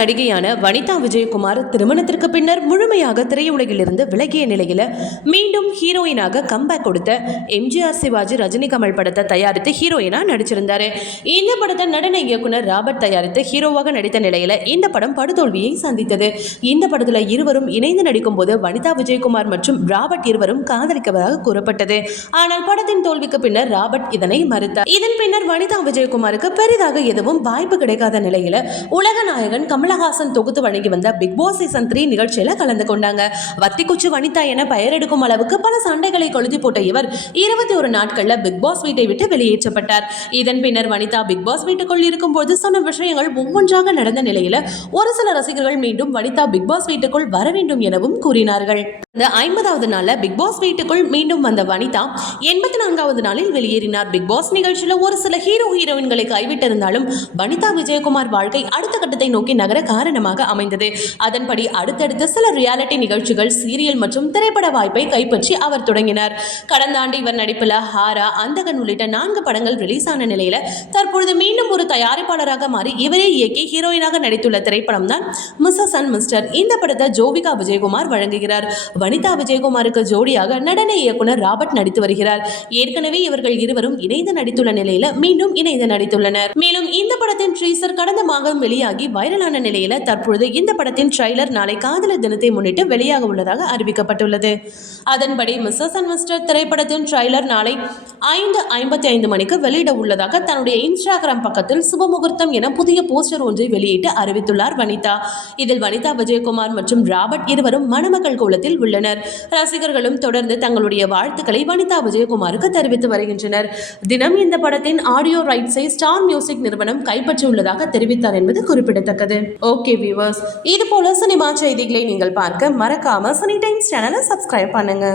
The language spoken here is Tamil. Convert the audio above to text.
நடிகையான வனிதா விஜயகுமார் திருமணத்திற்கு பின்னர் முழுமையாக திரையுலகிலிருந்து விலகிய நிலையில் மீண்டும் ஹீரோயினாக கம்பேக் கொடுத்த எம்ஜிஆர் சிவாஜி ரஜினி கமல் படத்தை தயாரித்து ஹீரோயினா நடிச்சிருந்தாரு. இந்த படத்தை நடன இயக்குனர் ராபர்ட் தயாரித்து ஹீரோவாக நடித்த நிலையில் இந்த படம் படுதோல்வியை சந்தித்தது. இந்த படத்தில் இருவரும் இணைந்து நடிக்கும் போது வனிதா விஜயகுமார் மற்றும் ராபர்ட் இருவரும் காதலிக்கவதாக கூறப்பட்டது. ஆனால் படத்தின் தோல்விக்கு பின்னர் ராபர்ட் இதனை மறுத்தார். இதன் பின்னர் வனிதா விஜயகுமாருக்கு பெரிதாக எதுவும் வாய்ப்பு கிடைக்காத நிலையில் உலக நாயகன் கமலஹாசன் தொகுத்து வழங்கி வந்த பிக் பாஸ் சீசன் 3 நிகழ்ச்சியில கலந்து கொண்டாங்க. வத்திக்குச்சி வனிதா என பெயர் எடுக்கும் அளவுக்கு பல சண்டைகளை கொளுத்தி போட்ட இவர் 21 நாட்கள்ல பிக் பாஸ் வீட்டை விட்டு வெளியேற்றப்பட்டார். இதன் பின்னர் வனிதா பிக் பாஸ் வீட்டுக்குள் இருக்கும்போது சொன்ன விஷயங்கள் ஒவ்வொன்றாக நடந்த நிலையில ஒரு சில ரசிகர்கள் மீண்டும் வனிதா பிக் பாஸ் வீட்டுக்குள் வர வேண்டும் எனவும் கூறினார்கள். இந்த 50வது நாள்ல பிக் பாஸ் வீட்டுக்குள் மீண்டும் வந்த வனிதா 84வது நாளில் வெளியேறினார். பிக் பாஸ் நிகழ்ச்சியில ஒரு சில ஹீரோயின்களை கைவிட்டிருந்தாலும் வனிதா விஜயகுமார் வாழ்க்கை அடுத்த கட்டத்தை நோக்கி நகர காரணமாக அமைந்தது. அதன்படி அடுத்தடுத்து சில ரியாலிட்டி நிகழ்ச்சிகள், சீரியல் மற்றும் திரைப்பட வாய்ப்பை கைப்பற்றி அவர் தொடங்கினார். கடந்த ஆண்டு இவர் நடிப்புல ஹாரா, அந்தகன் உள்ளிட்ட 4 படங்கள் ரிலீஸ் ஆன நிலையில தற்பொழுது மீண்டும் ஒரு தயாரிப்பாளராக மாறி இவரே இயக்கி ஹீரோயினாக நடித்துள்ள திரைப்படம் தான் மிஸ்ஸஸ் அண்ட் மிஸ்டர். இந்த படத்தை ஜோவிகா விஜயகுமார் வழங்குகிறார். வனிதா விஜயகுமாருக்கு ஜோடியாக நடன இயக்குனர் ராபர்ட் நடித்து வருகிறார். ஏற்கனவே இவர்கள் இருவரும் இணைந்து நடித்துள்ள நிலையில மீண்டும் இணைந்து நடித்துள்ளனர். மேலும் இந்த படத்தின் ட்ரீசர் கடந்த மாதம் வெளியாகி வைரலான நிலையில தற்பொழுது இந்த படத்தின் ட்ரைலர் நாளை காதலர் தினத்தை முன்னிட்டு வெளியாக உள்ளதாக அறிவிக்கப்பட்டுள்ளது. அதன்படி மிஸ்ஸஸ் அண்ட் மிஸ்டர் திரைப்படத்தின் ட்ரைலர் நாளை 5:55 மணிக்கு வெளியிட உள்ளதாக தன்னுடைய இன்ஸ்டாகிராம் பக்கத்தில் சுபமுகூர்த்தம் என புதிய போஸ்டர் ஒன்றை வெளியிட்டு அறிவித்துள்ளார் வனிதா. இதில் வனிதா விஜயகுமார் மற்றும் ராபர்ட் இருவரும் மணமக்கள் கோலத்தில் உள்ளனர். ரசிகர்களும் தொடர்ந்து தங்களுடைய வாழ்த்துக்களை வனிதா விஜயகுமாருக்கு தெரிவித்து வருகின்றனர். தினம் இந்த படத்தின் ஆடியோ ரைட்ஸை ஸ்டார் மியூசிக் நிறுவனம் கைப்பற்றியுள்ளதாக தெரிவித்தார் என்பது குறிப்பிடத்தக்கது. ஓகே வியூவர்ஸ், இது போல சினிமா செய்திகளை நீங்கள் பார்க்க மறக்காம சனி டைம்ஸ் சேனலை சப்ஸ்கிரைப் பண்ணுங்க.